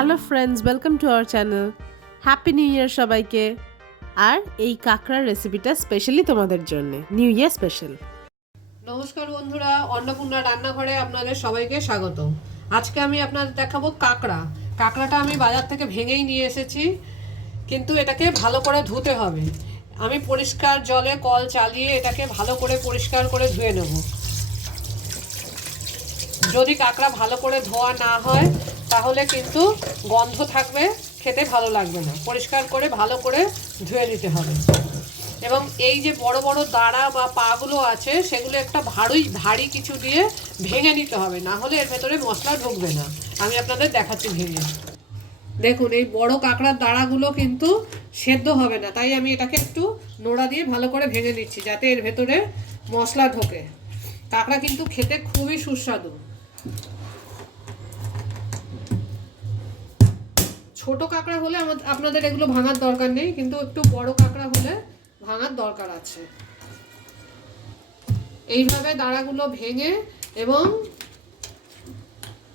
Hello friends, welcome to our channel. Happy new ইয়ার সবাইকে। আর এই কাঁকড়ার রেসিপিটা স্পেশালি তোমাদের জন্য, নিউ ইয়ার স্পেশাল। নমস্কার বন্ধুরা, অন্নপূর্ণা রান্নাঘরে আপনাদের সবাইকে স্বাগত। আজকে আমি আপনাদের দেখাবো কাঁকড়াটা আমি বাজার থেকে ভেঙেই নিয়ে এসেছি, কিন্তু এটাকে ভালো করে ধুতে হবে। আমি পরিষ্কার জলে কল চালিয়ে এটাকে ভালো করে পরিষ্কার করে ধুয়ে নেব। যদি কাঁকড়া ভালো করে ধোয়া না হয় তাহলে কিন্তু গন্ধ থাকবে, খেতে ভালো লাগবে না। পরিষ্কার করে ভালো করে ধুয়ে নিতে হবে। এবং এই যে বড় বড় দাঁড়া বা পাগুলো আছে সেগুলো একটা ভারী কিছু দিয়ে ভেঙে নিতে হবে, না হলে এর ভেতরে মশলা ঢুকবে না। আমি আপনাদের দেখাচ্ছি ভেঙে। দেখুন, এই বড় কাঁকড়ার দাঁড়াগুলো কিন্তু সেদ্ধ হবে না, তাই আমি এটাকে একটু নোড়া দিয়ে ভালো করে ভেঙে নিচ্ছি যাতে এর ভেতরে মশলা ঢোকে। কাঁকড়া কিন্তু খেতে খুবই সুস্বাদু। ছোট কাঁকড়া হলে আপনাদের এগুলো ভাঙার দরকার নেই, কিন্তু একটু বড় কাঁকড়া হলে ভাঙার দরকার আছে। এইভাবে দাঁড়াগুলো ভেঙে এবং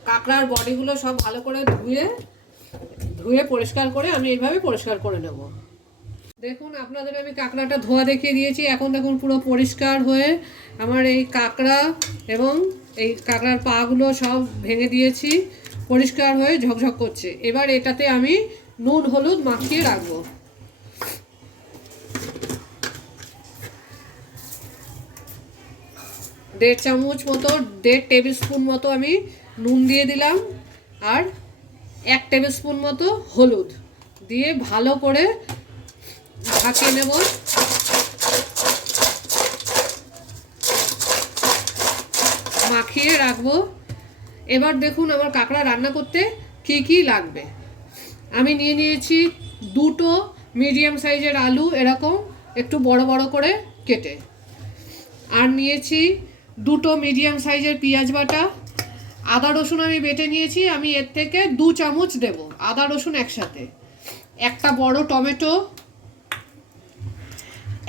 কাঁকড়ার বডিগুলো সব ভালো করে ধুয়ে পরিষ্কার করে আমি এইভাবে পরিষ্কার করে নেব। দেখুন, আপনাদের আমি কাঁকড়াটা ধোয়া দেখিয়ে দিয়েছি। এখন দেখুন পুরো পরিষ্কার হয়ে আমার এই কাঁকড়া এবং এই কাঁকড়ার পাগুলো সব ভেঙে দিয়েছি, পরিষ্কার হয়ে ঝকঝক করছে। এবার এটাতে আমি নুন হলুদ মাখিয়ে রাখবো। দেড় টেবিল স্পুন মতো আমি নুন দিয়ে দিলাম, আর 1 টেবিল স্পুন মতো হলুদ দিয়ে ভালো করে ঢাকিয়ে নেব। মাখিয়ে রাখবো। এবার দেখুন আমার কাঁকড়া রান্না করতে কি কি লাগবে। আমি নিয়ে নিয়েছি 2টো মিডিয়াম সাইজের আলু, এরকম একটু বড় বড় করে কেটে। আর নিয়েছি 2টো মিডিয়াম সাইজের পেঁয়াজ বাটা। আদা রসুন আমি বেটে নিয়েছি, আমি এর থেকে 2 চামচ দেব আদা রসুন একসাথে। একটা বড় টমেটো,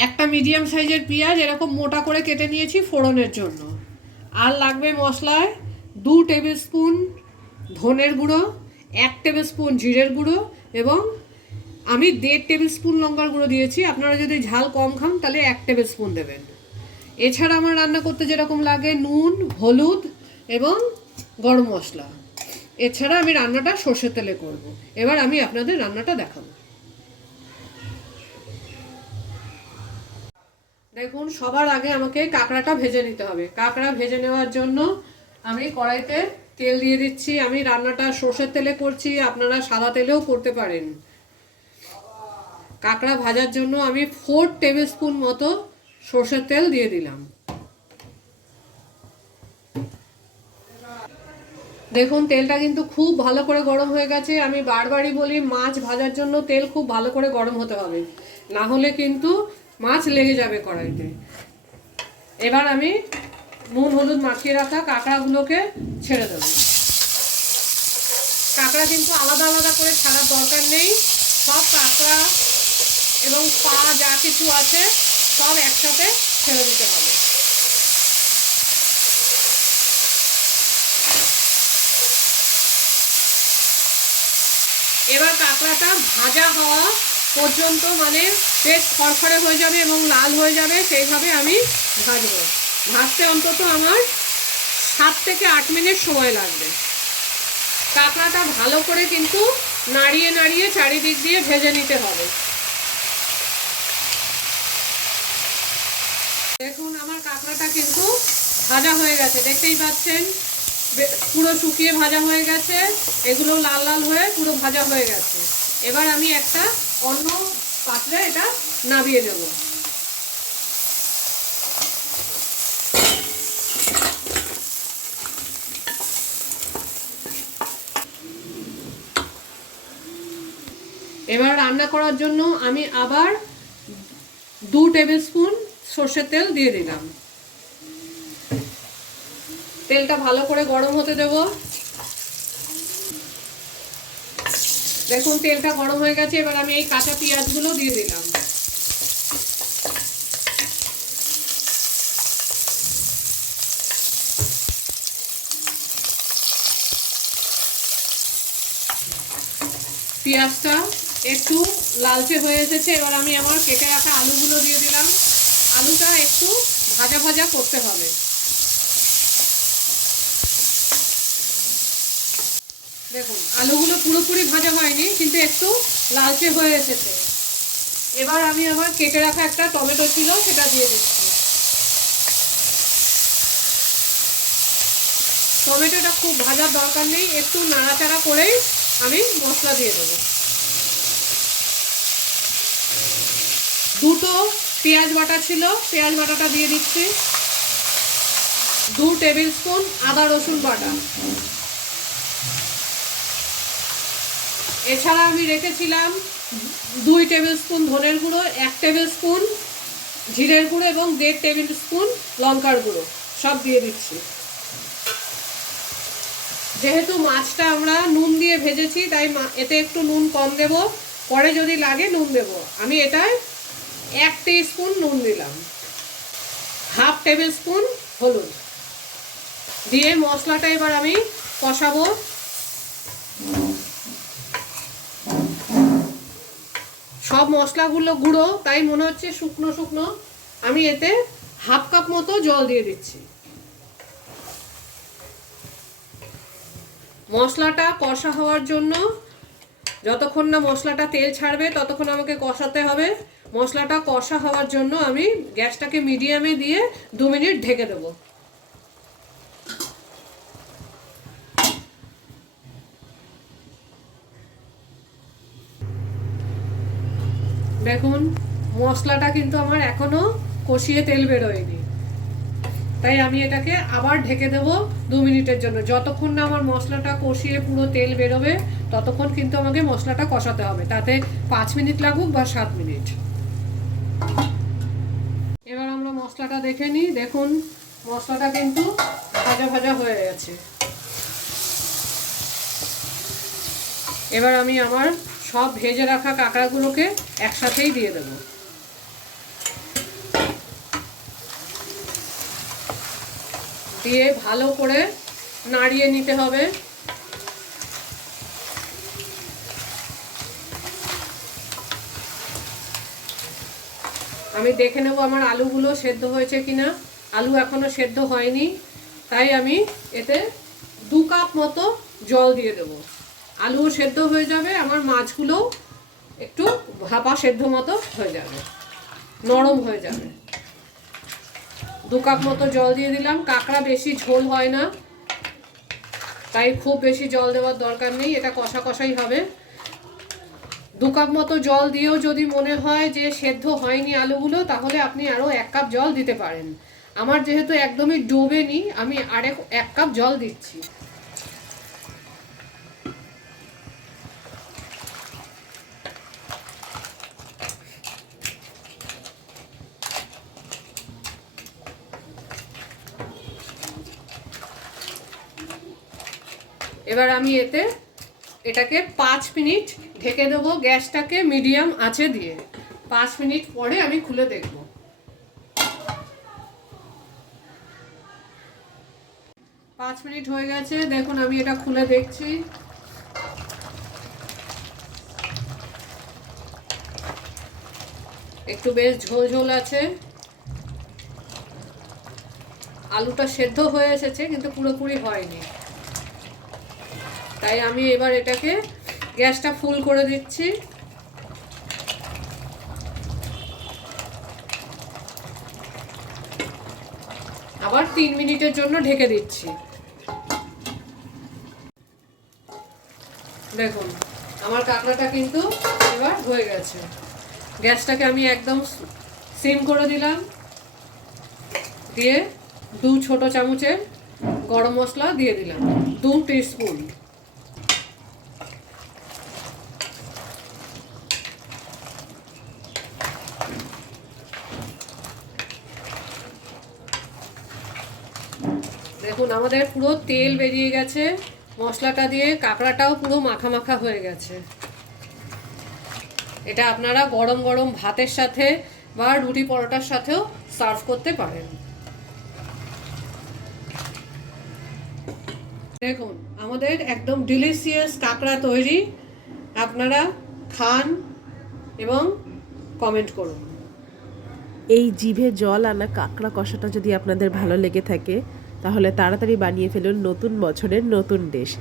একটা মিডিয়াম সাইজের পেঁয়াজ এরকম মোটা করে কেটে নিয়েছি ফোড়নের জন্য। আর লাগবে মশলায় 2 টেবিল স্পুন ধনের গুঁড়ো, 1 টেবিল স্পুন জিরের গুঁড়ো এবং আমি 1.5 টেবিল স্পুন লঙ্কার গুঁড়ো দিয়েছি। আপনারা যদি ঝাল কম খান তাহলে 1 টেবিল স্পুন দেবেন। এছাড়া আমার রান্না করতে যেরকম লাগে নুন, হলুদ এবং গরম মশলা। এছাড়া আমি রান্নাটা সর্ষের তেলে করব। এবার আমি আপনাদের রান্নাটা দেখাবো। দেখুন, সবার আগে আমাকে কাঁকড়াটা ভেজে নিতে হবে। কাঁকড়া ভেজে নেওয়ার জন্য আমি কড়াইতে তেল দিয়ে দিচ্ছি। আমি রান্নাটা সর্ষের তেলে করছি, আপনারা সাদা তেলেও করতে পারেন। কাঁকড়া ভাজার জন্য আমি 4 টেবিল স্পুন মতো সর্ষের তেল দিয়ে দিলাম। দেখুন, তেলটা কিন্তু খুব ভালো করে গরম হয়ে গেছে। আমি বারবারই বলি, মাছ ভাজার জন্য তেল খুব ভালো করে গরম হতে হবে, না হলে কিন্তু মাছ লেগে যাবে কড়াইতে। এবার আমি নুন হলুদ মাখিয়ে রাখা কাঁকড়াগুলোকে ছেড়ে দেবো। কাঁকড়া কিন্তু আলাদা আলাদা করে ছাড়ার দরকার নেই, সব কাঁকড়া এবং পা যা কিছু আছে সব একসাথে ছেড়ে দিতে হবে। এবার কাঁকড়াটা ভাজা হওয়া পর্যন্ত, মানে বেশ খড়খড়ে হয়ে যাবে এবং লাল হয়ে যাবে, সেইভাবে আমি ভাজবো। ভাজতে অন্তত আমার 7 থেকে 8 মিনিট সময় লাগবে। কাঁকড়াটা ভালো করে কিন্তু নাড়িয়ে নাড়িয়ে চারিদিক দিয়ে ভেজে নিতে হবে। দেখুন, আমার কাঁকড়াটা কিন্তু ভাজা হয়ে গেছে, দেখতেই পাচ্ছেন পুরো শুকিয়ে ভাজা হয়ে গেছে। এগুলো লাল লাল হয়ে পুরো ভাজা হয়ে গেছে। এবার আমি একটা অন্য পাত্রে এটা নামিয়ে নেব। এবার রান্না করার জন্য আমি আবার 2 টেবিল স্পুন সর্ষের তেল দিয়ে দিলাম। তেলটা ভালো করে গরম হতে দেব। দেখুন, তেলটা গরম হয়ে গেছে। এবার আমি এই কাঁচা পেঁয়াজগুলো দিয়ে দিলাম। পেঁয়াজটা একটু লালচে হয়ে এসেছে। এবার আমি আমার কেটে রাখা আলুগুলো দিয়ে দিলাম। আলুটা একটু ভাজা ভাজা করতে হবে। দেখুন আলুগুলো পুরোপুরি ভাজা হয়নি, কিন্তু একটু লালচে হয়ে এসেছে। এবার আমি আমার কেটে রাখা একটা টমেটো ছিল সেটা দিয়ে দিচ্ছি। টমেটোটা খুব ভাজার দরকার নেই, একটু নাড়াচাড়া করেই আমি মশলা দিয়ে দেবো। দুটো পেঁয়াজ বাটা ছিল, পেঁয়াজ বাটাটা দিয়ে দিচ্ছি। 2 টেবিল স্পুন আদা রসুন বাটা। এছাড়া আমি রেখেছিলাম 2 টেবিল স্পুন ধনের গুঁড়ো, 1 টেবিল স্পুন জিরের গুঁড়ো এবং 1.5 টেবিল স্পুন লঙ্কার গুঁড়ো, সব দিয়ে দিচ্ছি। যেহেতু মাছটা আমরা নুন দিয়ে ভেজেছি, তাই এতে একটু নুন কম দেব, পরে যদি লাগে নুন দেব। আমি এটায় 1 টিস্পুন নুন দিলাম, 1/2 টেবিল স্পুন হলুদ দিয়ে মশলাটা এবার আমি কষাবো। সব মশলাগুলো গুঁড়ো, তাই মনে হচ্ছে শুকনো শুকনো। আমি এতে 1/2 কাপ মতো জল দিয়ে দিচ্ছি। মশলাটা কষা হওয়ার জন্য যতক্ষণ না মশলাটা তেল ছাড়বে ততক্ষণ আমাকে কষাতে হবে। মশলাটা কষা হওয়ার জন্য আমি গ্যাসটাকে মিডিয়ামে দিয়ে 2 মিনিট ঢেকে দেবো। দেখুন মশলাটা কিন্তু আমার এখনো কষিয়ে তেল বেরোয়নি, তাই আমি এটাকে আবার ঢেকে দেবো 2 মিনিটের জন্য। যতক্ষণ না আমার মশলাটা কষিয়ে পুরো তেল বেরোবে ততক্ষণ কিন্তু আমাকে মশলাটা কষাতে হবে, তাতে 5 মিনিট লাগুক বা 7 মিনিট। এবার আমরা মশলাটা দেখে নিই। দেখুন মশলাটা কিন্তু ভাজা ভাজা হয়ে গেছে। এবার আমি আমার সব ভেজে রাখা কাঁকড়াগুলোকে একসাথেই দিয়ে দেব। দিয়ে ভালো করে নাড়িয়ে নিতে হবে। আমি দেখে নেব আমার আলুগুলো সেদ্ধ হয়েছে কিনা। আলু এখনো সেদ্ধ হয়নি, তাই আমি এতে 2 কাপ মতো জল দিয়ে দেব। আলুও সেদ্ধ হয়ে যাবে, আমার মাছগুলো একটু ভাপা সেদ্ধ মতো হয়ে যাবে, নরম হয়ে যাবে। 2 কাপ মতো জল দিয়ে দিলাম। কাঁকড়া বেশি ঝোল হয় না, তাই খুব বেশি জল দেওয়ার দরকার নেই, এটা কষা কষাই হবে। 2 কাপ মতো জল দিয়েও যদি মনে হয় যে সেদ্ধ হয়নি আলুগুলো, তাহলে আপনি আরও 1 কাপ জল দিতে পারেন। আমার যেহেতু একদমই ডোবেনি, আমি আর 1 কাপ জল দিচ্ছি। এবার আমি এটাকে 5 মিনিট ঢেকে দেবো, গ্যাসটাকে মিডিয়াম আঁচে দিয়ে। 5 মিনিট পরে আমি খুলে দেখব। 5 মিনিট হয়ে গেছে, দেখুন আমি এটা খুলে দেখছি। একটু বেশ ঝোল ঝোল আছে, আলুটা সেদ্ধ হয়ে এসেছে কিন্তু পুরোপুরি হয়নি, তাই আমি এবার এটাকে গ্যাসটা ফুল করে দিচ্ছি। আবার 3 মিনিটের জন্য ঢেকে দিচ্ছি। দেখুন আমার কাঁকড়াটা কিন্তু এবার হয়ে গেছে। গ্যাসটাকে আমি একদম সিম করে দিলাম, দিয়ে 2 ছোট চামচের গরম মশলা দিয়ে দিলাম, 2 টিস্পুন। দেখুন আমাদের পুরো তেল বেরিয়ে গেছে মশলাটা দিয়ে, কাঁকড়াটাও পুরো মাখা মাখা হয়ে গেছে। এটা আপনারা গরম গরম ভাতের সাথে বা রুটি পরোটার সাথেও সার্ভ করতে পারেন। দেখুন আমাদের একদম ডিলিশিয়াস কাঁকড়া তৈরি। আপনারা খান এবং কমেন্ট করুন। এই জিভে জল আনা কাঁকড়া কষাটা যদি আপনাদের ভালো লেগে থাকে তাহলে তাড়াতাড়ি বানিয়ে ফেলুন নতুন বছরের নতুন ডিশ।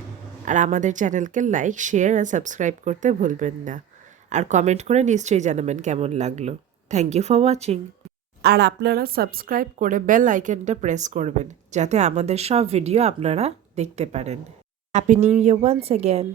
আর আমাদের চ্যানেলকে লাইক, শেয়ার আর সাবস্ক্রাইব করতে ভুলবেন না। আর কমেন্ট করে নিশ্চয়ই জানাবেন কেমন লাগলো। Thank you for watching. আর আপনারা সাবস্ক্রাইব করে বেল আইকনটা প্রেস করবেন যাতে আমাদের সব ভিডিও আপনারা দেখতে পারেন। Happy new year once again.